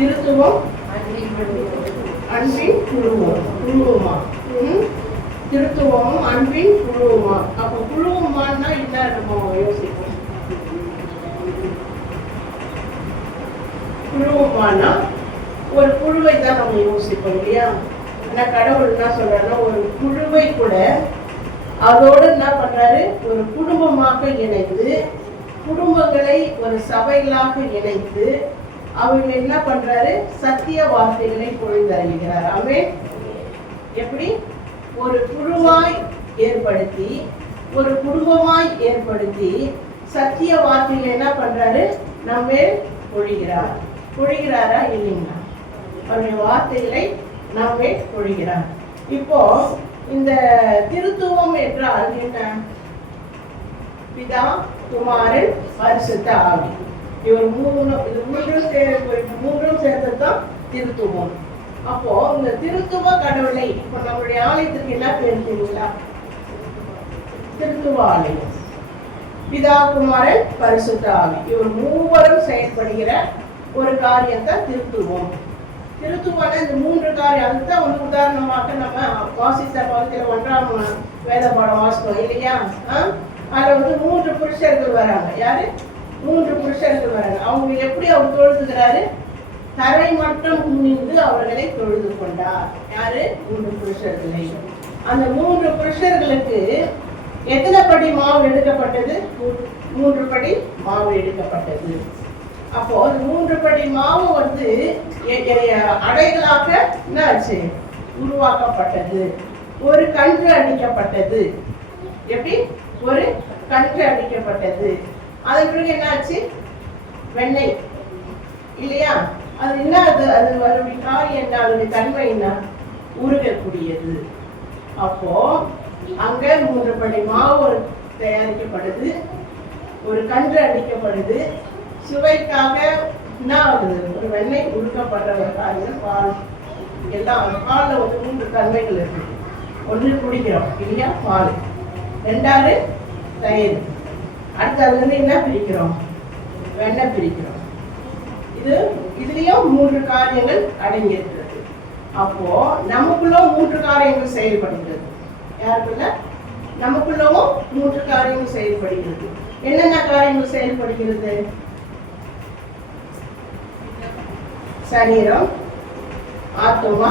திருத்துவம். அன்பின் குழுவம். குழுவமா? ம்? திருத்துவமும் அன்பின் குழுவமா? அப்போ குழுவமான்னா என்ன நம்ம யோசிப்போம்? குழுவமானா ஒரு குழுவை தான் நம்ம யோசிப்போம் இல்லையா? ஆனா கடவுள் என்ன சொல்றாருன்னா ஒரு குழுவை கூட அதோடு என்ன பண்றாரு? ஒரு குடும்பமாக இணைந்து குடும்பங்களை ஒரு சபைகளாக இணைத்து அவங்க என்ன பண்றாரு? சத்திய வார்த்தைகளை பொழிந்தருகிறார் அவே எப்படி? ஒரு குழுவாய் ஏற்படுத்தி ஒரு குடும்பமாய் ஏற்படுத்தி சத்திய வார்த்தையில என்ன பண்றாரு? நம்ம பொழிகிறார். பொழிகிறாரா இல்லைங்களா? அவருடைய வார்த்தைகளை நாமே பொழிகிறார். இப்போ இந்த திருத்துவம் என்றால் என்ன? பிதா குமாரன் பரிசுத்த ஆவி. இவர் மூணு இது மூன்றும் சேர்ந்து மூன்றும் சேர்ந்தது தான் திருத்துவம். அப்போ இந்த திருத்துவ கடவுளை இப்போ நம்மளுடைய ஆலயத்துக்கு என்ன பேர் தெரியுங்களா? திருத்துவ ஆலயம். பிதா குமாரன் பரிசுத்த ஆவி. இவர் மூவரும் செயல்படுகிற ஒரு காரியத்தை திருத்துவோம். திருத்துவான இந்த மூன்று காரியம் அதுதான் ஒரு உதாரணமாக நம்ம வாசித்த பகுதியில் ஒன்றாம் வேத பாடம் வாசிப்போம் இல்லையா? ஆ? அதுல வந்து மூன்று புருஷர்கள் வராங்க. யாரு? மூன்று புருஷர்கள் வராங்க அவங்க எப்படி அவர் தொழுதுகிறாரு? தரை மட்டும் குனிந்து அவர்களை தொழுது கொண்டார். யாரு? மூன்று புருஷர்களை. அந்த மூன்று புருஷர்களுக்கு எத்தனை படி மாவு எடுக்கப்பட்டது? மூன்று படி மாவு எடுக்கப்பட்டது. அப்போ மூன்று படி மாவு வந்து அடைகளாக என்ன ஆச்சு? உருவாக்கப்பட்டது. ஒரு கன்று அடிக்கப்பட்டது. எப்படி? ஒரு கன்று அடிக்கப்பட்டது. அதன் பிறகு என்னாச்சு? வெண்ணெய். இல்லையா? அது என்ன அது அது அதனுடைய காரியம் என்ன? அதனுடைய தன்மை என்ன? உருகக்கூடியது. அப்போ அங்க மூன்று படி மாவு ஒரு தயாரிக்கப்படுது. ஒரு கன்று அடிக்கப்படுது. சுவைக்காக என்ன ஆகுது? ஒரு வெண்ணெய் உருக்கப்படுற ஒரு காரியம் பால் எல்லாம் பாலில் வந்து மூன்று தன்மைகள் இருக்கு. ஒன்று குடிக்கிறோம் இல்லையா? பால். ரெண்டாவது தயிர். அடுத்து அதுல இருந்து என்ன பிரிக்கிறோம்? வெண்ணெய் பிரிக்கிறோம். இது இதுலயும் மூன்று காரியங்கள் அடங்கியிருக்கிறது. அப்போ நமக்குள்ள மூன்று காரியங்கள் செயல்படுகிறது. யாருக்குள்ள? நமக்குள்ளவும் மூன்று காரியங்கள் செயல்படுகிறது. என்னென்ன காரியங்கள் செயல்படுகிறது? சரீரம் ஆத்துமா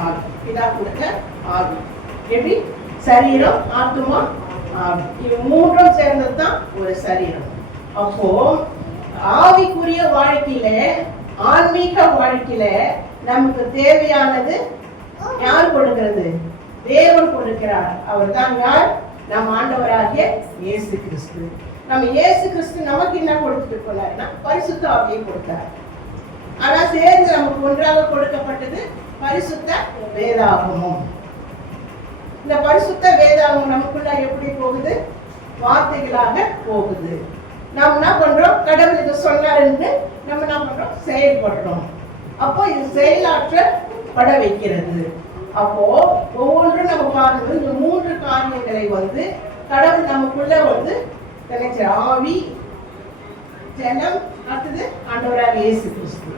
ஆகும் இதா கொடுத்த ஆகும் எப்படி? சரீரம் ஆத்துமா இது மூன்றும் சேர்ந்தது தான் ஒரு சரீரம். அப்போ ஆவிக்குரிய வாழ்க்கையில ஆன்மீக வாழ்க்கையில நமக்கு தேவையானது யார் கொடுக்கிறது? தேவன் கொடுக்கிறார். அவர் தான் யார்? நம் ஆண்டவராகிய இயேசு கிறிஸ்து. நம்ம இயேசு கிறிஸ்து நமக்கு என்ன கொடுத்துட்டு போனார்னா பரிசுத்த ஆவியை கொடுத்தார். ஆனா சேர்ந்து நமக்கு ஒன்றாக கொடுக்கப்பட்டது பரிசுத்த வேதாகமும். இந்த பரிசுத்த வேதாகம் நமக்குள்ள எப்படி போகுது? வார்த்தைகளாக போகுது. நாம் என்ன பண்றோம்? கடவுள் இதை சொன்னாருன்னு நம்ம என்ன பண்றோம்? செயல்படுறோம். அப்போ இது செயலாற்றப்பட வைக்கிறது. அப்போ ஒவ்வொன்றும் நம்ம பார்க்கும்போது இந்த மூன்று காரியங்களை வந்து கடவுள் நமக்குள்ள வந்து நினைச்ச ஆவி ஜனம் அடுத்தது ஆண்டவராக இயேசு கிறிஸ்து.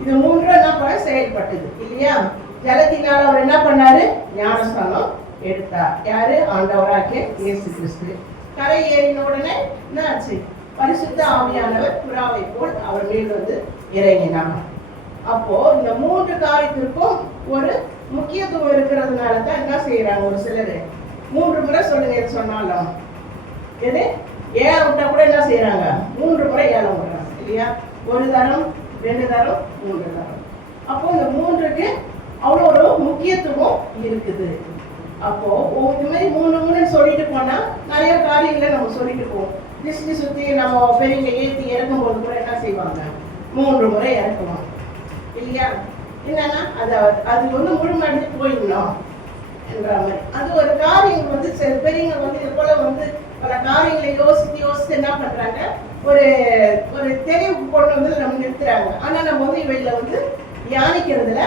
இது மூன்றும் என்ன பண்ண? செயல்பட்டது. இல்லையா? ஜலத்தினால அவர் என்ன பண்ணாரு? ஞானஸ்தானம் எடுத்தார். யாரு? ஆண்டவராகிய இயேசு கிறிஸ்து கரை ஏறின உடனே என்ன ஆச்சு பரிசுத்த ஆவியானவர் புறாவை போல் அவர் மேல் வந்து இறங்கினார். அப்போ இந்த மூன்று காரியத்திற்கும் ஒரு முக்கியத்துவம் இருக்கிறதுனால தான் என்ன செய்யறாங்க ஒரு சிலர்? மூன்று முறை சொல்லுங்க எது சொன்னாலும். எது? ஏழை விட்டா கூட என்ன செய்யறாங்க மூன்று முறை ஏழை விடுறாங்க இல்லையா? ஒரு தரம் ரெண்டு தரம் மூன்று தரம். அப்போ இந்த மூன்றுக்கு அவ்வளோ ஒரு முக்கியத்துவம் இருக்குது. அப்போ இது மாதிரி மூணு மூணு சொல்லிட்டு போனா நிறைய காரியங்களை நம்ம சொல்லிட்டு போவோம். திருஷ்டி சுத்தி நம்ம பெரியவங்க ஏற்றி இறக்கும் போது கூட என்ன செய்வாங்க? மூன்று முறை இறக்குவோம். இல்லையா? என்னன்னா அது அது வந்து முழுமடைஞ்சு போயிடணும் என்ற மாதிரி. அது ஒரு காரியம் வந்து சில பெரியவங்க வந்து இது போல வந்து பல காரியங்களை யோசித்து யோசித்து என்ன பண்றாங்க? ஒரு ஒரு தெளிவு கொண்டு வந்து நம்ம நிறுத்துறாங்க. ஆனா நம்ம வந்து இவையில வந்து தியானிக்கிறதுல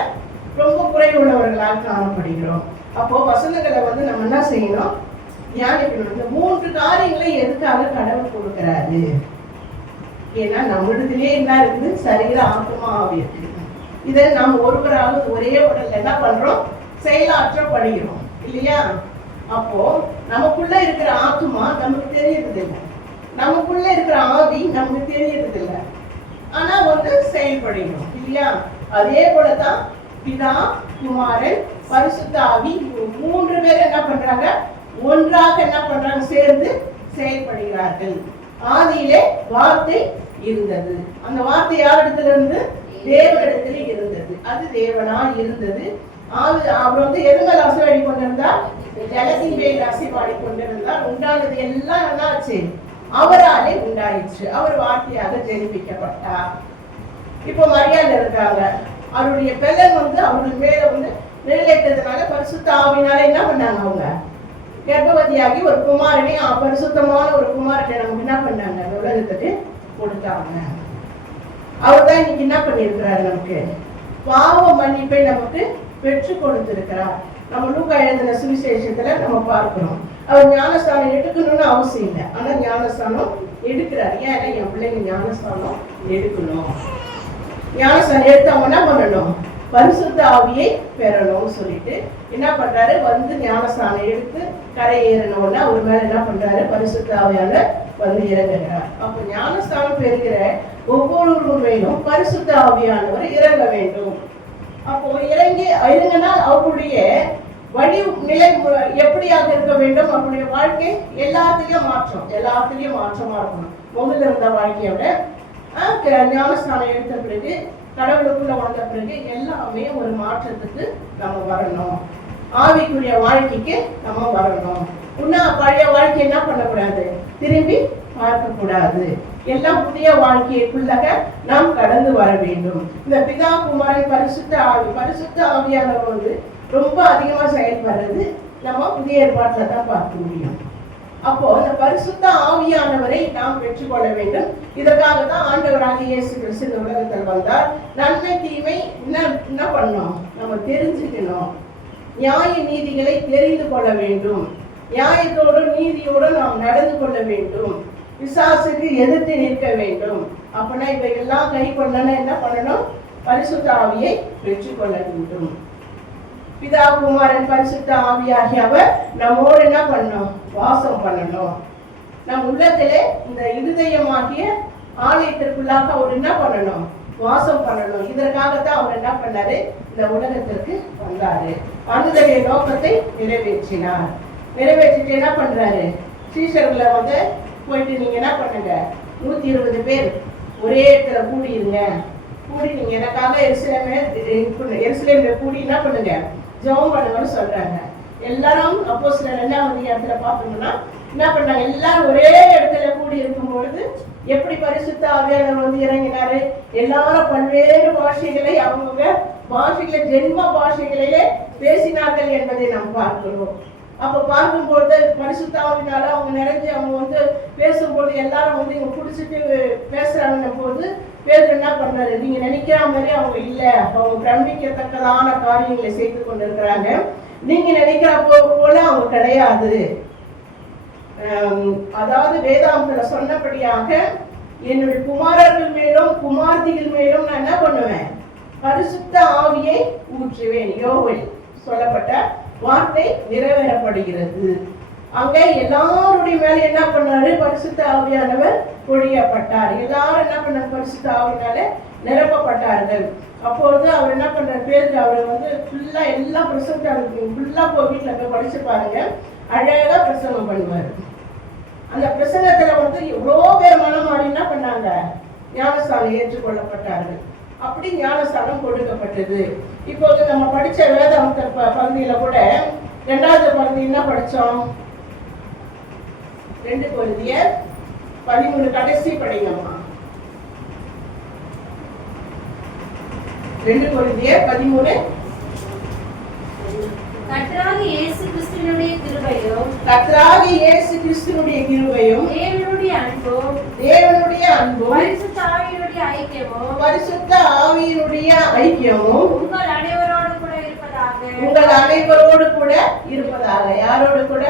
ரொம்ப குறைவுள்ளவர்களாக காணப்படுகிறோம். அப்போ வசனங்களை வந்து நம்ம என்ன செய்யணும்? தியானிக்கணும். இந்த மூன்று காரியங்களை எதுக்காக கடவுள் கொடுக்கிறாரு? ஏன்னா நம்மிடத்திலே என்ன இருக்குது? சரீர ஆத்மா இருக்கு. இதை நாம் ஒருவராக ஒரே உடல்ல என்ன பண்றோம்? செயலாற்றப்படுகிறோம் இல்லையா? அப்போ நமக்குள்ள இருக்கிற ஆத்மா நமக்கு தெரியறது இல்லை நமக்குள்ள இருக்கிற ஆவி நமக்கு தெரியறது இல்லை ஆனா வந்து செயல்படுகிறோம். இல்லையா? அதே போலதான் பிதா குமாரன் பரிசுத்த ஆவி மூன்று பேர் என்ன பண்றாங்க? ஒன்றாக என்ன பண்றாங்க? சேர்ந்து செயல்படுகிறார்கள். ஆதியிலே வார்த்தை இருந்தது. அந்த வார்த்தை யாரிடத்துல இருந்து? தேவனிடத்துல இருந்தது. அது தேவனா இருந்தது. ஆவி அவர் வந்து எது மேல அசைவாடி கொண்டிருந்தார்? ஜலத்தின் மேல் அசைவாடி கொண்டிருந்தார். உண்டானது எல்லாம் என்னாச்சு அவராலே உண்டாயிற்று. அவர் வார்த்தையாக ஜெனிப்பிக்கப்பட்டார். இப்போ மரியாதை இருக்காங்க. அவருடைய பெலன் வந்து அவர்கள் மேலே வந்து நிறைவேற்றதுனால பரிசுத்த ஆவினால என்ன பண்ணாங்க அவங்க? கர்ப்பவதியாகி ஒரு குமாரனை பரிசுத்தமான ஒரு குமாரனை நமக்கு என்ன பண்ணாங்க? அந்த உலகத்துக்கு கொடுத்தாங்க. அவர் தான் இன்னைக்கு என்ன பண்ணியிருக்கிறார் நமக்கு? பாவ மன்னிப்பை நமக்கு பெற்று கொடுத்திருக்கிறார். நம்ம லூக்கா எழுதின சுவிசேஷத்துல நம்ம பார்க்கிறோம். அவர் ஞானஸ்தானம் எடுக்கணும்னு அவசியம் இல்லை. ஆனா ஞானஸ்தானம் எடுக்கிறார். ஏன்? என் பிள்ளைங்க ஞானஸ்தானம் எடுக்கணும். ஞானஸ்தானம் எடுத்து அவங்க என்ன பண்ணணும்? பரிசுத்த ஆவியை பெறணும்னு சொல்லிட்டு என்ன பண்றாரு? வந்து ஞானஸ்தானம் எடுத்து கரை ஏறினோடனே அவர் மேல என்ன பண்றாரு? பரிசுத்த ஆவியால வந்து இறங்குகிறார். அப்ப ஞானஸ்தானம் பெறுகிற ஒவ்வொருவரும் மேலும் பரிசுத்த ஆவியானவர் இறங்க வேண்டும். அப்போ இறங்கி இறங்கினால் அவருடைய வழி நிலை எப்படியாக இருக்க வேண்டும்? அவருடைய வாழ்க்கை எல்லாத்துலயும் மாற்றம் எல்லாத்துலயும் மாற்றமா இருக்கணும். முதல்ல இருந்த வாழ்க்கையோட ஆஹ் ஞானஸ்தானம் எடுத்த பிறகு கடவுளுக்குள்ள வந்த பிறகு எல்லாமே ஒரு மாற்றத்துக்கு நம்ம வரணும். ஆவிக்குரிய வாழ்க்கைக்கு நம்ம வரணும். இன்னும் பழைய வாழ்க்கை என்ன பண்ணக்கூடாது? திரும்பி பார்க்க கூடாது எல்லாம் புதிய வாழ்க்கைக்குள்ளாக நாம் கடந்து வர வேண்டும். இந்த பிதா குமாரன் பரிசுத்த ஆவி பரிசுத்த ஆவியானவர் வந்து ரொம்ப அதிகமாக செயல்படுறது நம்ம புதிய ஏற்பாட்டில் தான் பார்க்க முடியும். அப்போ அந்த பரிசுத்த ஆவியானவரை நாம் பெற்றுக்கொள்ள வேண்டும். இதற்காக தான் ஆண்டவராக இயேசு கிறிஸ்து இந்த உலகத்தில் வந்தார். நன்மை தீமை என்ன என்ன பண்ணோம்? நம்ம தெரிஞ்சுக்கணும். நியாய நீதிகளை தெரிந்து கொள்ள வேண்டும். நியாயத்தோடு நீதியோடு நாம் நடந்து கொள்ள வேண்டும். விசாசுக்கு எதிர்த்து நிற்க வேண்டும். அப்படின்னா இவையெல்லாம் கை கொள்ளணும் என்ன பண்ணணும்? பரிசுத்த ஆவியை பெற்றுக்கொள்ள வேண்டும். பிதா குமாரன் பரிசுத்த ஆவியாகிய அவர் நம்மோடு என்ன பண்ணணும் வாசம் பண்ணணும். நம் உள்ளத்திலே இந்த இருதயமாகிய ஆலயத்திற்குள்ளாக அவர் என்ன பண்ணணும்? வாசம் பண்ணணும். இதற்காகத்தான் அவர் என்ன பண்ணாரு? இந்த உலகத்திற்கு வந்தாரு. வந்ததுடைய நோக்கத்தை நிறைவேற்றினார். நிறைவேற்றிட்டு என்ன பண்றாரு? சீசர்களை வந்து போயிட்டு நீங்க என்ன பண்ணுங்க? நூத்தி இருபது பேர் ஒரே இடத்துல கூடிருங்க. கூடி நீங்க எனக்காக எருசலேமே எருசலேம்ல கூடி என்ன பண்ணுங்க? ஜெபம் பண்ணுங்கன்னு சொல்றாங்க. எல்லாரும் அப்போ சில ரெண்டாவது இடத்துல பார்த்தோம்னா என்ன பண்ணாங்க எல்லாரும் ஒரே இடத்துல கூடி இருக்கும் பொழுது எப்படி பரிசுத்த ஆவியாளர் வந்து இறங்கினாரு? எல்லாரும் பல்வேறு பாஷைகளை அவங்கவுங்க பாஷைகளை ஜென்ம பாஷைகளிலே பேசினார்கள் என்பதை நாம் பார்க்கிறோம். அப்ப பார்க்கும்பொழுது பரிசுத்தாவினால அவங்க நிறைஞ்சு அவங்க வந்து பேசும்போது எல்லாரும் வந்து இவங்க பிடிச்சிட்டு பேசுறாங்க போது பேர் என்ன பண்றாரு நீங்க நினைக்கிற மாதிரி அவங்க இல்ல. அவங்க பிரமிக்கத்தக்கதான காரியங்களை செய்து கொண்டிருக்கிறாங்க. நீங்க நினைக்கிற போல அவங்க கிடையாது. அதாவது வேதாந்தத்துல சொன்னபடியாக என்னுடைய குமாரர்கள் மேலும் குமார்த்திகள் மேலும் நான் என்ன பண்ணுவேன்? பரிசுத்த ஆவியை ஊற்றுவேன். யோவில் சொல்லப்பட்ட வார்த்தை நிறைவேறப்படுகிறது. அங்க எல்லாருடைய மேல என்ன பண்ணாரு? பரிசுத்த ஆவியானவர் பொழியப்பட்டார். எல்லாரும் என்ன பண்ணாங்க? பரிசுத்த ஆவினால நிரப்பப்பட்டார்கள். அப்பொழுது அவர் என்ன பண்றாரு பேருக்கு அவர் வந்து ஃபுல்லா எல்லா பிரசங்கம் ஃபுல்லா போய் வீட்டுல போய் படிச்சு பாருங்க. அழகா பிரசங்கம் பண்ணுவார். அந்த பிரசங்கத்துல வந்து எவ்வளோ பேர் மனம் மாறி என்ன பண்ணாங்க? ஞானஸ்தானம் ஏற்றுக்கொள்ளப்பட்டார்கள். அப்படி ஞானஸ்தானம் கொடுக்கப்பட்டது. இப்போது நம்ம படிச்ச வேதாந்த ப- பகுதியில கூட ரெண்டாவது பகுதி என்ன படித்தோம் ரெண்டு பகுதிய பதிமூணு கடைசி படிங்கம்மா ரெண்டு பகுதிய பதிமூணு? கர்த்தராகிய இயேசு கிறிஸ்துவினுடைய கிருபையும் கர்த்தராகிய இயேசு கிறிஸ்துனுடைய கிருபையும் தேவனுடைய அன்பும் தேவனுடைய அன்பும் பரிசுத்த ஆவியினுடைய ஐக்கியமும் பரிசுத்த ஆவியினுடைய ஐக்கியமும் உங்கள் அனைவரோடு கூட இருப்பதாக. உங்கள் அனைவரோடு கூட இருப்பதாக. யாரோடு கூட?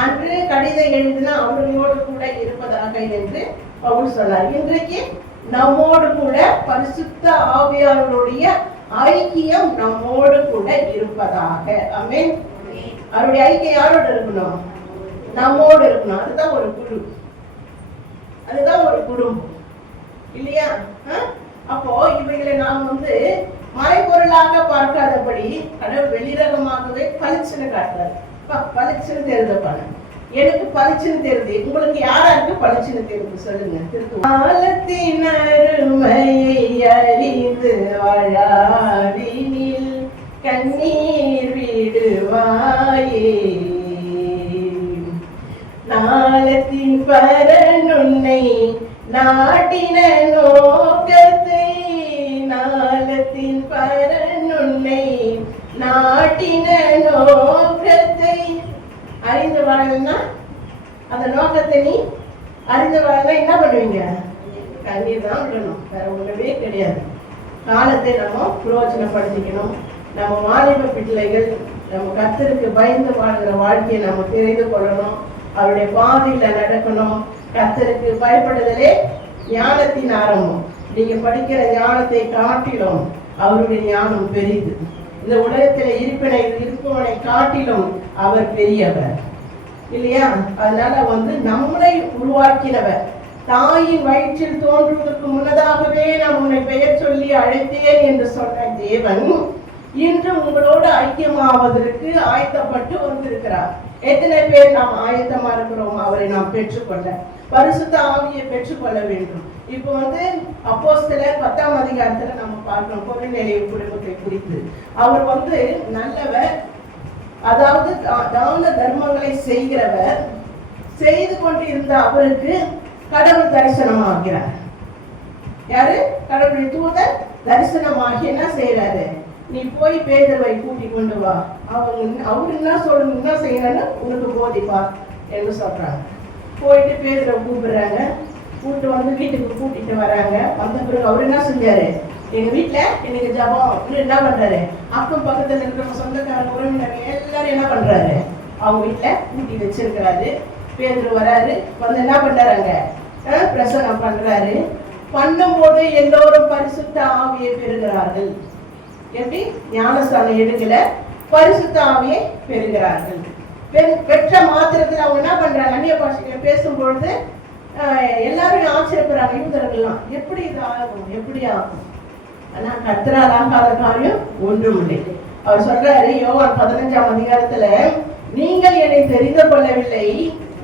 அன்று கடிதம் எழுதின அவர்களோடு கூட இருப்பதாக என்று பவுல் சொன்னார் இன்றைக்கு நம்மோடு கூட பரிசுத்த ஆவியாளருடைய ஐக்கியம் நம்மோடு கூட இருப்பதாக. ஆமென். அவருடைய ஐக்கியம் யாரோட இருக்கணும்? நம்மோடு இருக்கணும். அதுதான் ஒரு குழு. அதுதான் ஒரு குடும்பம். இல்லையா? அப்போ இவைகளை நாம் வந்து மறைபொருளாக பார்க்காதபடி கடவுள் வெளிரகமாகவே பளிச்சுன்னு காட்டுறாரு. அப்பா, பளிச்சுன்னு பணம் எனக்கு பளிச்சுன்னு தெரிஞ்சு உங்களுக்கு யாராருக்கு பளிச்சுன்னு தெரிஞ்சு சொல்லுங்க காலத்தின் அருமையை அறிந்து வாழாவினில் கண்ணீர் விடுவாயே. நாளத்தின் பரனுன்னை நாட்டின நோக்கத்தை நாளத்தின் பரனுன்னை நாட்டின நோக்க அறிந்து வாழணும்னா அந்த நோக்கத்தை நீ அறிந்து வாழனா என்ன பண்ணுவீங்க? கண்ணீர் தான் விடணும். வேற ஒண்ணுமே கிடையாது. காலத்தை நம்ம பிரயோஜனப்படுத்திக்கணும் நம்ம வாலிப பிள்ளைகள் நம்ம கத்தருக்கு பயந்து வாழ்கிற வாழ்க்கையை நம்ம தெரிந்து கொள்ளணும். அவருடைய பாதையில நடக்கணும். கத்தருக்கு பயப்படுதலே ஞானத்தின் ஆரம்பம். நீங்க படிக்கிற ஞானத்தை காட்டிலும் அவருடைய ஞானம் பெரிது. இந்த உலகத்தில் இருப்பினை இருப்பவனை காட்டிலும் அவர் பெரியவர். இல்லையா? அதனால வந்து நம்மளை உருவாக்கினவர். தாயின் வயிற்றில் தோன்றுவதற்கு முன்னதாகவே நான் உன்னை பெயர் சொல்லி அழைத்தேன் என்று சொன்ன தேவன் இன்று உங்களோடு ஐக்கியமாவதற்கு ஆயத்தப்பட்டு வந்திருக்கிறார். எத்தனை பேர் நாம் ஆயத்தமா இருக்கிறோம் அவரை நாம் பெற்றுக்கொள்ள பரிசுத்த ஆவியை பெற்றுக்கொள்ள வேண்டும். இப்போ வந்து அப்போஸ்தலர் பத்தாம் அதிகாரத்துல நம்ம பார்க்கிறோம் பொருள்நிலை குடும்பத்தை குறித்து. அவர் வந்து நல்லவர் அதாவது தா- தான தர்மங்களை செய்கிறவர் செய்து கொண்டு இருந்த அவருக்கு கடவுள் தரிசனமாகிறார். யாரு? கடவுளுடைய தூதர் தரிசனமாகி என்ன செய்யறாரு நீ போய் பேதர்வை கூட்டி கொண்டு வா. அவங்க அவரு என்ன சொல்லணும் என்ன செய்யணும்னு உனக்கு போதிப்பா என்று சொல்றாங்க. போயிட்டு பேதரை கூப்பிடுறாங்க. கூப்பிட்டு வந்து வீட்டுக்கு கூட்டிட்டு வராங்க. வந்த பிறகு அவர் என்ன செஞ்சாரு? எங்க வீட்டுல எனக்கு ஜபம். என்ன பண்றாரு? அக்கம் பக்கத்துல இருக்கிற சொந்தக்காரங்க உறவினர் எல்லாரும் என்ன பண்றாரு? அவங்க வீட்டுல கூட்டி வச்சிருக்கிறாரு. பேதர் வராரு. வந்து என்ன பண்றாங்க பிரசங்கம் பண்றாரு. பண்ணும்போது எல்லோரும் பரிசுத்த ஆவியை பெறுகிறார்கள். எப்படி? ஞானஸ்தானம் எடுக்கல. பரிசுத்த ஆவியை பெறுகிறார்கள் பெற்ற மாத்திரத்தில் அவங்க என்ன பண்றாங்க? அந்நிய பாஷைகள் பேசும் பொழுது எல்லாரும் ஆச்சரியப்படுறாங்க யூதர்கள்லாம் எப்படி இது ஆகும் எப்படி ஆகும்? ஆனா கர்த்தரால் ஆகாத காரியம் ஒன்றும் இல்லை அவர் சொல்றாரு யோவான் பதினஞ்சாம் அதிகாரத்துல நீங்கள் என்னை தெரிந்து கொள்ளவில்லை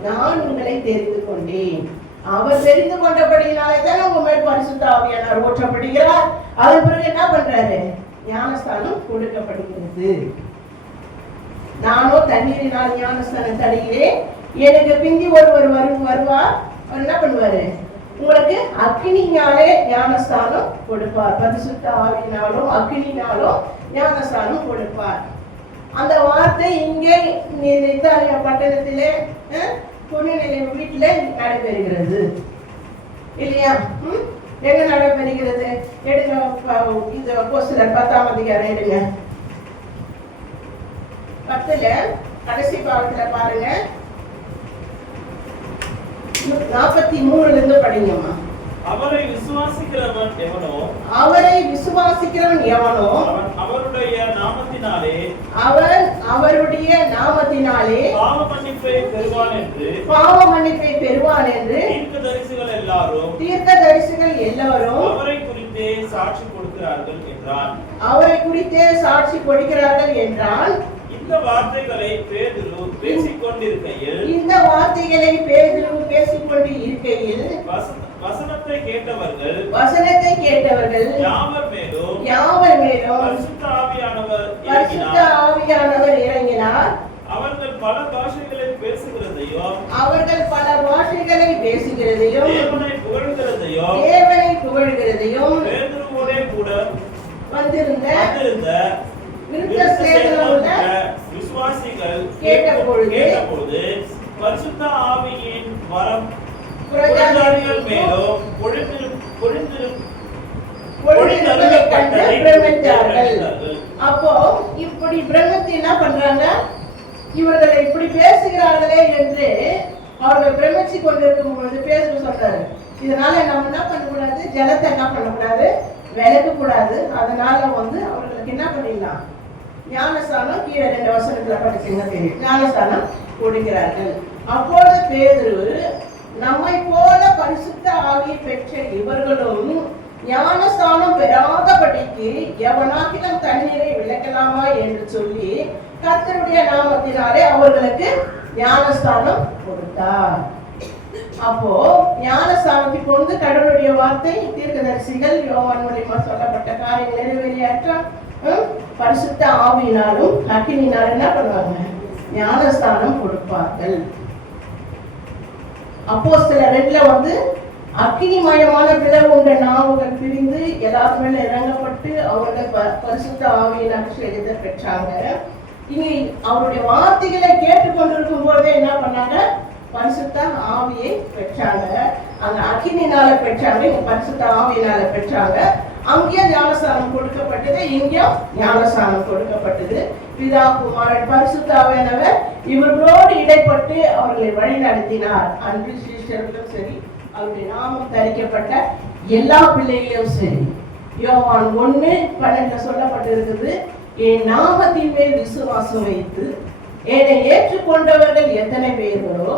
நான் உங்களை தெரிந்து கொண்டேன். அவர் தெரிந்து கொண்டபடியினாலே தானே உங்க மேல் பரிசுத்த ஆவியானவர் ஊற்றப்படுகிறார் அதன் பிறகு என்ன பண்றாரு? ஞானஸ்தானம் கொடுக்கப்படுகிறது. நானோ தண்ணீரினால் ஞானஸ்தானம் தருகிறேன் எனக்கு பிந்தி ஒருவர் வரு வருவார். என்ன பண்ணுவாரு? உங்களுக்கு அக்னினாலே ஞானஸ்தானம் கொடுப்பார். பரிசுத்த ஆவினாலும் அக்னினாலும் ஞானஸ்தானம் கொடுப்பார். அந்த வார்த்தை இங்கே நி- இத்தாலியா பட்டணத்திலே அஹ், நிலை வீட்டில் நடைபெறுகிறது. இல்லையா? ம்? எங்க நடைபெறுகிறது எடுங்க இந்த போஸ்டர் பத்தாம் அதிகாரம் எடுங்க. பத்துல கடைசி பாகத்துல பாருங்க. நாற்பத்தி மூணுல இருந்து படிங்கம்மா. அவரை விசுவாசிக்கிறவன் எவனோ? அவரை விசுவாசிக்கிறவன் எவனோ? அவருடைய நாமத்தினாலே அவன் அவருடைய நாமத்தினாலே பாவ மன்னிப்பை பெறுவான் என்று பாவ மன்னிப்பை பெறுவான் என்று தீர்க்கதரிசிகள் எல்லாரும் தீர்க்கதரிசிகள் எல்லாரும் அவரை குறித்தே சாட்சி கொடுக்கிறார்கள் என்றான். அவரை குறித்தே சாட்சி கொடுக்கிறார்கள் என்றான் இந்த வார்த்தைகளை பேதுரு பேசிக் கொண்டிருக்கையில் இந்த வார்த்தைகளை பேதுரு பேசிக்கொண்டு இருக்கையில் வச- வசனத்தை கேட்டவர்கள் வசனத்தை கேட்டவர்கள் யாவர் மேலும் யாவர் மேலும் பரிசுத்த ஆவியானவர் பரிசுத்த ஆவியானவர் இறங்கினார். அவர்கள் பல பாஷைகளை பேசுகிறதையும் அவர்கள் பல பாஷைகளை பேசுகிறதையும் தேவனை புகழ்கிறதையும் தேவனை புகழ்கிறதையும் பேதுருவோடே கூட வந்திருந்த வந்திருந்த விசுவாசிகள் கேட்டபொழுது கேட்டபொழுது பரிசுத்த ஆவியின் வரம் புறஜாதிகள் மேலும். அப்போ இப்படி பிரம்மத்தை என்ன பண்றாங்க? இவர்களை இப்படி பேசுகிறார்களே என்று அவர்கள் பிரமிச்சு கொண்டிருக்கும் பொழுது பேச சொல்றாரு. இதனால நம்ம என்ன பண்ணக்கூடாது? ஜலத்தை என்ன பண்ணக்கூடாது? விளக்கக்கூடாது அதனால வந்து அவர்களுக்கு என்ன பண்ணிடலாம்? ஞானஸ்தானம் கீழே ரெண்டு வசனத்துல படிச்சுங்க தெரியும் ஞானஸ்தானம் கொடுக்கிறார்கள் அப்பொழுது பேதுரு நம்மை போல பரிசுத்த ஆவியை பெற்ற இவர்களும் ஞானஸ்தானம் பெறாதபடிக்கு எவனாக்கிலும் தண்ணீரை விளக்கலாமா என்று சொல்லி கர்த்தருடைய நாமத்தினாலே அவர்களுக்கு ஞானஸ்தானம் கொடுத்தார். அப்போ ஞானஸ்தானத்துக்கு வந்து கடவுளுடைய வார்த்தை தீர்க்கதரிசிகள் யோவான் மூலியமா சொல்லப்பட்ட காரியங்கள் நிறைவேறியாற்றா? பரிசுத்த ஆவியினாலும் அக்கினினாலும் என்ன பண்ணுவாங்க? ஞானஸ்தானம் கொடுப்பார்கள். அப்போ சில ரெண்டுல வந்து அக்கினிமயமான பிளவு உண்ட நாவுகள் பிரிந்து எல்லார் மேல இறங்கப்பட்டு அவர்கள் ப- பரிசுத்த ஆவியின் அபிஷேகத்தை பெற்றாங்க. இனி அவருடைய வார்த்தைகளை கேட்டுக்கொண்டிருக்கும் போதே என்ன பண்ணாங்க? பரிசுத்த ஆவியை பெற்றாங்க. அந்த அக்கினினால பெற்றாங்க இங்க பரிசுத்த ஆவியினால பெற்றாங்க. அங்கேயும் ஞானஸ்தானம் கொடுக்கப்பட்டது இங்கேயும் ஞானஸ்தானம் கொடுக்கப்பட்டது. பிதா குமாரன் பரிசுத்த இவர்களோடு இடைப்பட்டு அவர்களை வழி நடத்தினார் அன்று சீஷர்களும் சரி அவருடைய நாமம் தரிக்கப்பட்ட எல்லா பிள்ளைகளையும் சரி. யோவான் ஒன்று பன்னெண்டு சொல்லப்பட்டிருக்குது என் நாமத்தின் மேல் விசுவாசம் வைத்து என்னை ஏற்றுக்கொண்டவர்கள் எத்தனை பேர்களோ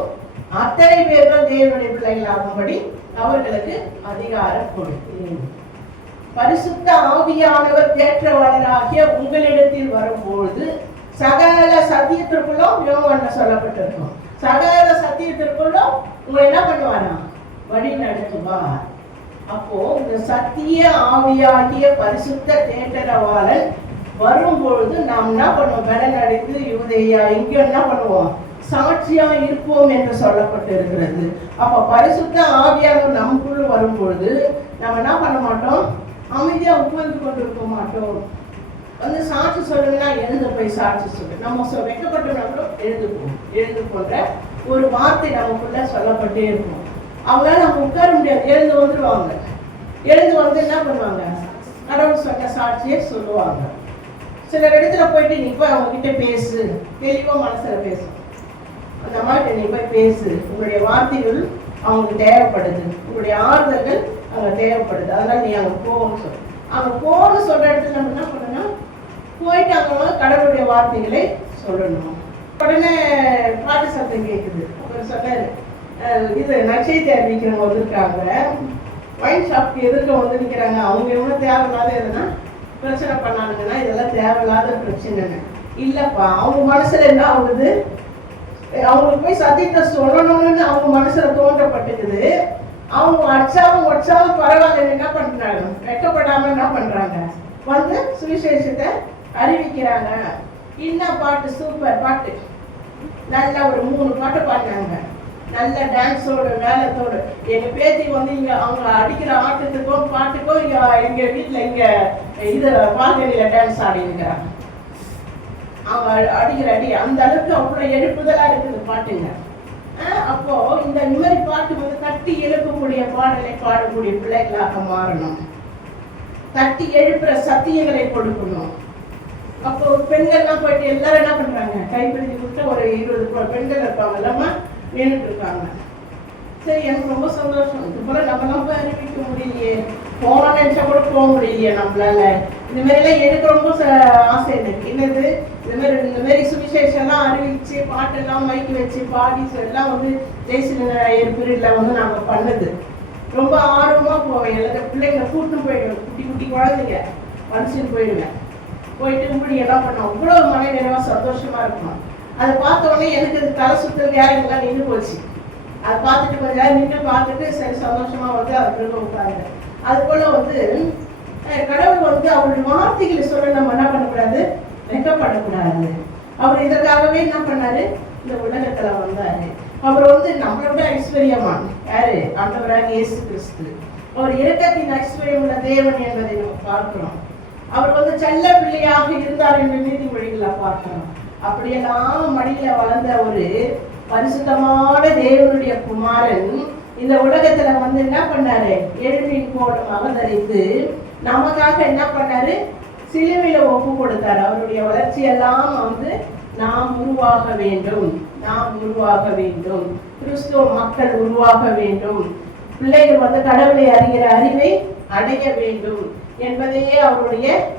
அத்தனை பேர்கள் தேவனுடைய பிள்ளைகளாகும்படி அவர்களுக்கு அதிகாரம் கொடுத்தேன். பரிசுத்த ஆவியானவர் தேற்றவாளராகிய உங்களிடத்தில் வரும்பொழுது சகல சத்தியத்திற்குள்ளும் யோகன்னு சொல்லப்பட்டிருக்கும். சகல சத்தியத்திற்குள்ளும் உங்களை என்ன பண்ணுவாராம் வழி நடத்துவார் அப்போ இந்த சத்திய ஆவியாகிய பரிசுத்த தேட்டரவாளன் வரும்பொழுது நாம் என்ன பண்ணுவோம்? பலன் அடைந்து யூதேயா இங்க என்ன பண்ணுவோம்? சாட்சியா இருப்போம் என்று சொல்லப்பட்டு இருக்கிறது அப்ப பரிசுத்த ஆவியானவர் நமக்குள் வரும்பொழுது நம்ம என்ன பண்ண மாட்டோம்? அமைதியாக உட்கார்ந்து கொண்டு இருக்க மாட்டோம். வந்து சாட்சி சொல்லுங்கன்னா எழுந்து போய் சாட்சி சொல்லு. நம்ம சொ- வெட்கப்பட்டோம்னா கூட எழுந்து எழுந்து போன்ற ஒரு வார்த்தை நமக்குள்ள சொல்லப்பட்டே இருக்கும். அவங்களால நம்ம உட்கார முடியாது. எழுந்து வந்துடுவாங்க எழுந்து வந்து என்ன பண்ணுவாங்க? கடவுள் சொன்ன சாட்சியை சொல்லுவாங்க. சில இடத்துல போயிட்டு நீ போய் அவங்க கிட்ட பேசு. தெளிவாக மனசில் பேசு. அந்த மாதிரி நீ போய் பேசு. உங்களுடைய வார்த்தைகள் அவங்களுக்கு தேவைப்படுது. உங்களுடைய ஆறுதல்கள் அங்கே தேவைப்படுது. அதெல்லாம் நீ அங்கே போகணும்னு சொல்லு அங்க போகணும்னு சொல்ற இடத்துல நம்ம என்ன பண்ணணும் போயிட்டு அங்க கடவுளுடைய வார்த்தைகளை சொல்லணும். உடனே பாட்டு சத்தம் கேட்குது அவர் சொன்னார் இது நச்சைத்தை அறிவிக்கிறவங்க வந்திருக்காங்க ஒயின் ஷாப்க்கு எதிர்க்க வந்து நிற்கிறாங்க அவங்க எவ்வளோ தேவையில்லாத எதுனா பிரச்சனை பண்ணானுங்கன்னா இதெல்லாம் தேவையில்லாத பிரச்சனைங்க. இல்லைப்பா அவங்க மனசில் என்ன ஆகுது? அவங்களுக்கு போய் சத்தியத்தை சொல்லணும்னு அவங்க மனசில் தோன்றப்பட்டுக்குது. அவங்க அடிச்சாலும் ஒடிச்சாலும் பரவாயில்ல. என்ன பண்றாங்க? வெட்கப்படாம என்ன பண்றாங்க? வந்து சுவிசேஷத்தை அறிவிக்கிறாங்க. என்ன பாட்டு சூப்பர் பாட்டு. நல்ல ஒரு மூணு பாட்டு பாடினாங்க. நல்ல டான்ஸோட மேளத்தோட எங்கள் பேத்தி வந்து இங்கே அவங்க அடிக்கிற ஆட்டத்துக்கும் பாட்டுக்கும் இங்கே எங்கள் வீட்டில் இங்கே இது பால்கனியில் டான்ஸ் ஆடி அவங்க அடிக்கிற அடி அந்த அளவுக்கு அவ்வளோ எழுப்புதலாக இருக்குது பாட்டுங்க. அப்போ இந்த இந்த மாதிரி பாட்டு வந்து தட்டி எழுப்பக்கூடிய பாடலை பாடக்கூடிய பிள்ளைகளாக மாறணும். தட்டி எழுப்புற சத்தியங்களை கொடுக்கணும். அப்போ பெண்கள்லாம் போயிட்டு எல்லாரும் என்ன பண்றாங்க? கைப்பிடிச்சு கொடுத்தா ஒரு இருபது பெண்கள் இருப்பாங்க இல்லாம நின்றுட்டு இருக்காங்க. சரி எனக்கு ரொம்ப சந்தோஷம். இது போல நம்மளாம் போய் அறிவிக்க முடியலையே. போன நினைச்சா கூட போக முடியலையே நம்மளால. இந்த மாதிரிலாம் எனக்கு ரொம்ப ச- ஆசை எனக்கு. என்னது? இந்த மாதிரி இந்த மாதிரி சுவிசேஷம்லாம் அறிவிச்சு பாட்டெல்லாம் மைக்கு வச்சு பாடி எல்லாம் வந்து தேசிய பீரியட்ல வந்து நாங்கள் பண்ணது. ரொம்ப ஆர்வமாக போவேன். எனக்கு பிள்ளைங்க கூட்டிட்டு போயிடுவேன் குட்டி குட்டி குழந்தைங்க. படிச்சுட்டு போயிடுவேன் போயிட்டு இப்படி எல்லாம் பண்ணோம் அவ்வளோ மன நிறைவாக சந்தோஷமாக இருக்கும். அதை பார்த்த உடனே எனக்கு இது தலை சுத்தல் கேரங்கெல்லாம் நின்று போச்சு. அதை பார்த்துட்டு கொஞ்சம் நேரம் நின்று பார்த்துட்டு சரி சந்தோஷமாக வந்து அது பிறகு உட்காருங்க அது போல் வந்து கடவுள் வந்து அவருடைய வார்த்தைகளை சொல்ல நம்ம என்ன பண்ணக்கூடாது? வெட்கப்படக்கூடாது. அவர் இதற்காகவே என்ன பண்ணாரு? இந்த உலகத்துல வந்தாரு. அவர் வந்து நம்மளோட ஐஸ்வர்யமான் யாரு? ஆண்டவராக இயேசு கிறிஸ்து. அவர் இரக்கத்தின் ஐஸ்வர்யம் உள்ள தேவன் என்பதை நம்ம பார்க்கிறோம். அவர் வந்து செல்ல பிள்ளையாக இருந்தார் என்று நீதிமொழிகளை பார்க்கிறோம். அப்படியெல்லாம் மடியில வளர்ந்த ஒரு பரிசுத்தமான தேவனுடைய குமாரன் இந்த உலகத்துல வந்து என்ன பண்ணாரு? எழுப்பின் கோலம் அவதரித்து நமக்காக என்ன பண்ணாரு? சிலுவையில ஒப்பு கொடுத்தார். அவருடைய வளர்ச்சியெல்லாம் வந்து நாம் உருவாக வேண்டும். நாம் உருவாக வேண்டும். கிறிஸ்துவ மக்கள் உருவாக வேண்டும். பிள்ளைகள் வந்து கடவுளை அறிகிற அறிவை அடைய வேண்டும் என்பதையே அவருடைய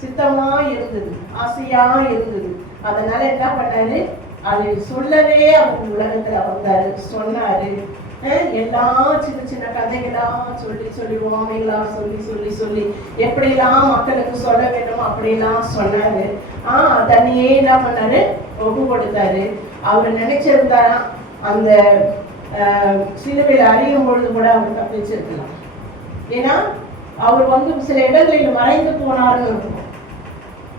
சித்தமா இருந்தது. ஆசையா இருந்தது. அதனால என்ன பண்ணாரு? அதை சொல்லவே அவர் உலகத்துல வந்தாரு. சொன்னாரு. எல்லாம் சின்ன சின்ன கதைகளாம் சொல்லி சொல்லி உவமைகளா சொல்லி சொல்லி சொல்லி எப்படிலாம் மக்களுக்கு சொல்ல வேண்டுமோ அப்படிலாம் சொன்னாரு. ஆஹ் தண்ணியே என்ன பண்ணாரு? ஒப்பு கொடுத்தாரு அவர் நினைச்சிருந்தாரா? அந்த சிலுவையில் அறியும் பொழுது கூட அவர் தப்பிச்சிருக்கலாம். ஏன்னா அவர் வந்து சில இடங்களில் மறைந்து போனார்னு இருக்கும்.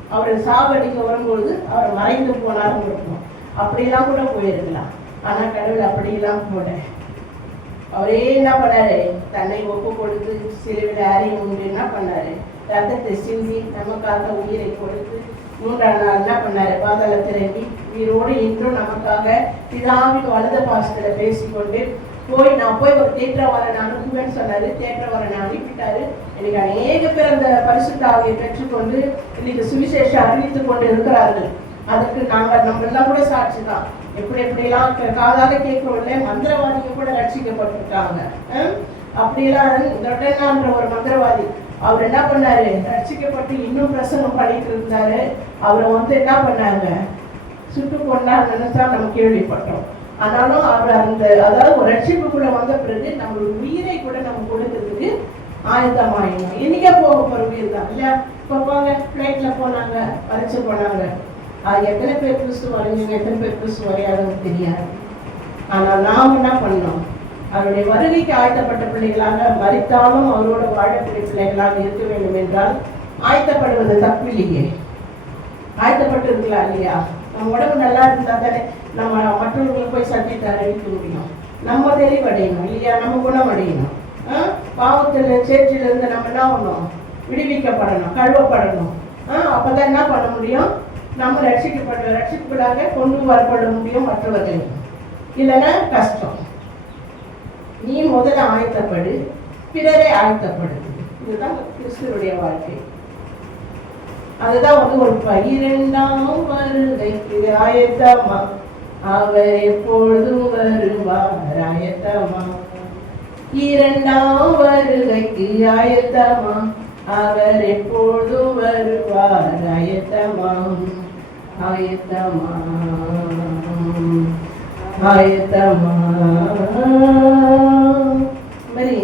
அவர் சாவடிக்க வரும்பொழுது அவர் மறைந்து போனார்னு இருக்கும். அப்படிலாம் கூட போயிருக்கலாம். ஆனால் கடவுள் அப்படியெல்லாம் போட அவரே என்ன பண்ணாரு? தன்னை ஒப்பு கொடுத்து சிலுவில் அறியும் முன்பு என்ன பண்ணாரு? ரத்தத்தை சிந்தி நமக்காக உயிரை கொடுத்து மூன்றாம் நாள் என்ன பண்ணாரு? பாதாளத்தில் இறங்கி உயிரோடு இன்றும் நமக்காக பிதாவின் வலது பாசத்தில் பேசிக்கொண்டு போய் நான் போய் ஒரு தேற்றவரனை அனுப்புவேன்னு சொன்னாரு. வரேன் அனுப்பிட்டாரு. இன்னைக்கு அநேக பேர் அந்த பரிசுத்தாவியை பெற்றுக்கொண்டு இன்னைக்கு சுவிசேஷம் அறிவித்துக் கொண்டு இருக்கிறார்கள். அதுக்கு நாங்கள் நம்ம எல்லாம் கூட சாட்சி தான் எப்படி எப்படிலாம் காதாக காதால கேட்கிறோம்ல மந்திரவாதிங்க கூட ரட்சிக்கப்பட்டிருக்காங்க. ஹம்? அப்படியெல்லாம் ஒரு மந்திரவாதி அவர் என்ன பண்ணாரு? ரட்சிக்கப்பட்டு இன்னும் பிரசங்கம் பண்ணிட்டு இருந்தாரு. அவரை வந்து என்ன பண்ணாங்க? சுட்டு கொண்டார் நினைச்சா நம்ம கேள்விப்பட்டோம். ஆனாலும் அவர் அந்த அதாவது ஒரு ரட்சிப்புக்குள்ள வந்த பிறகு நம்மளோட உயிரை கூட நம்ம கொடுக்கறதுக்கு ஆயத்தமாயிடும் இன்னைக்கே போக போற உயிர் தான் இல்லையா? இப்போ போங்க ஃப்ளைட்ல போனாங்க வரைச்சு போனாங்க. அது எத்தனை பேர் கிறிஸ்து வரைஞ்சாங்க எத்தனை பேர் கிறிஸ்து வரையாதுன்னு தெரியாது. ஆனால் நாம் என்ன பண்ணோம்? அவருடைய வருகைக்கு ஆயத்தப்பட்ட பிள்ளைகளாக மறித்தாலும் அவரோட வாழக்கூடிய பிள்ளைகளாக இருக்க வேண்டும் என்றால் ஆயத்தப்படுவது தப்பு இல்லையே ஆயத்தப்பட்டு இருக்கலாம் இல்லையா? நம்ம உடம்பு நல்லா இருந்தால் தானே நம்ம மற்றவர்களுக்கு போய் சத்தியத்தை அறிவிக்க முடியும். நம்ம தெளிவடையணும் இல்லையா? நம்ம குணமடையணும். ஆ? பாவத்தில் சேற்றிலிருந்து நம்ம என்ன பண்ணணும் விடுவிக்கப்படணும் கழுவப்படணும். ஆ? அப்பதான் என்ன பண்ண முடியும்? நம்ம ரட்சிக்கப்பட்ட ரட்சிப்புகளாக கொண்டு வரப்பட முடியும் மற்றவர்கள். இல்லைன்னா கஷ்டம். நீ முதல்ல ஆயத்தப்படு பிறரை ஆயத்தப்படு. இதுதான் கிறிஸ்துவனுடைய வாழ்க்கை. அதுதான் வந்து ஒரு பயிரெண்டாம் வருகைக்கு ஆயத்தமா? அவர் எப்பொழுதும் வருவார். ஆயத்தமா? இரண்டாம் வருகைக்கு ஆயத்தமா? அவர் எப்பொழுதும் வருவார். ஆயத்தமா? ஆயத்தமா ஆயத்தமா மாதிரி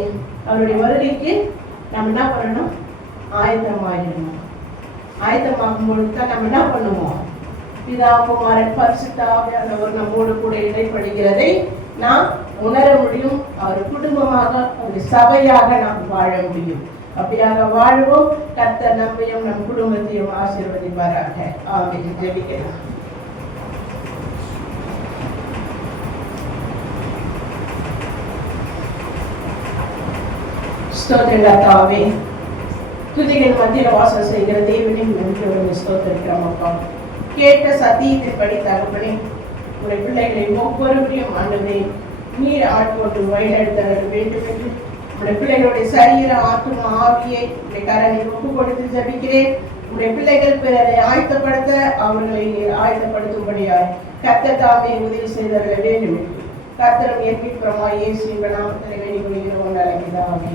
அவருடைய வருகைக்கு நம்ம என்ன பண்ணணும்? ஆயத்தமாயிடணும். ஆயத்தமாகும் பொழுது தான் நம்ம என்ன பண்ணுவோம்? பிதா குமாரன் பரிசுத்தாவியானவர் நம்மோடு கூட இடைப்படுகிறதை நாம் உணர முடியும். அவர் குடும்பமாக ஒரு சபையாக நாம் வாழ முடியும். அப்படியாக வாழ்வோம். கத்த நம்மையும் நம் குடும்பத்தையும் ஆசீர்வதிப்பாராக. ஆமென். ஜெபிக்கலாம். ஸ்தோத்திரத்தாவே துதிகள் மத்தியில் வாசம் செய்கிற தேவனின் நன்றியோடு ஸ்தோத்திருக்கிறோம் அப்பா. கேட்ட சத்தியத்தின்படி தகப்பனே உடைய பிள்ளைகளை ஒவ்வொருவரையும் ஆண்டவரே நீர் ஆட்கொண்டு வழிநடத்த வேண்டும் என்று உடைய பிள்ளைகளுடைய சரீர ஆத்தும ஆவியை உடைய கரனை ஒப்பு கொடுத்து ஜபிக்கிறேன். உடைய பிள்ளைகள் பிறரை ஆயத்தப்படுத்த அவர்களை ஆயத்தப்படுத்தும்படியாய் கத்த தாமே உதவி செய்தவர்கள் வேண்டும். என்று கர்த்தரும் ஏற்பிக்கிறோமா இயேசுவின் நாமத்தில் வேண்டிக் கொள்கிறோம் நல்ல பிதாவே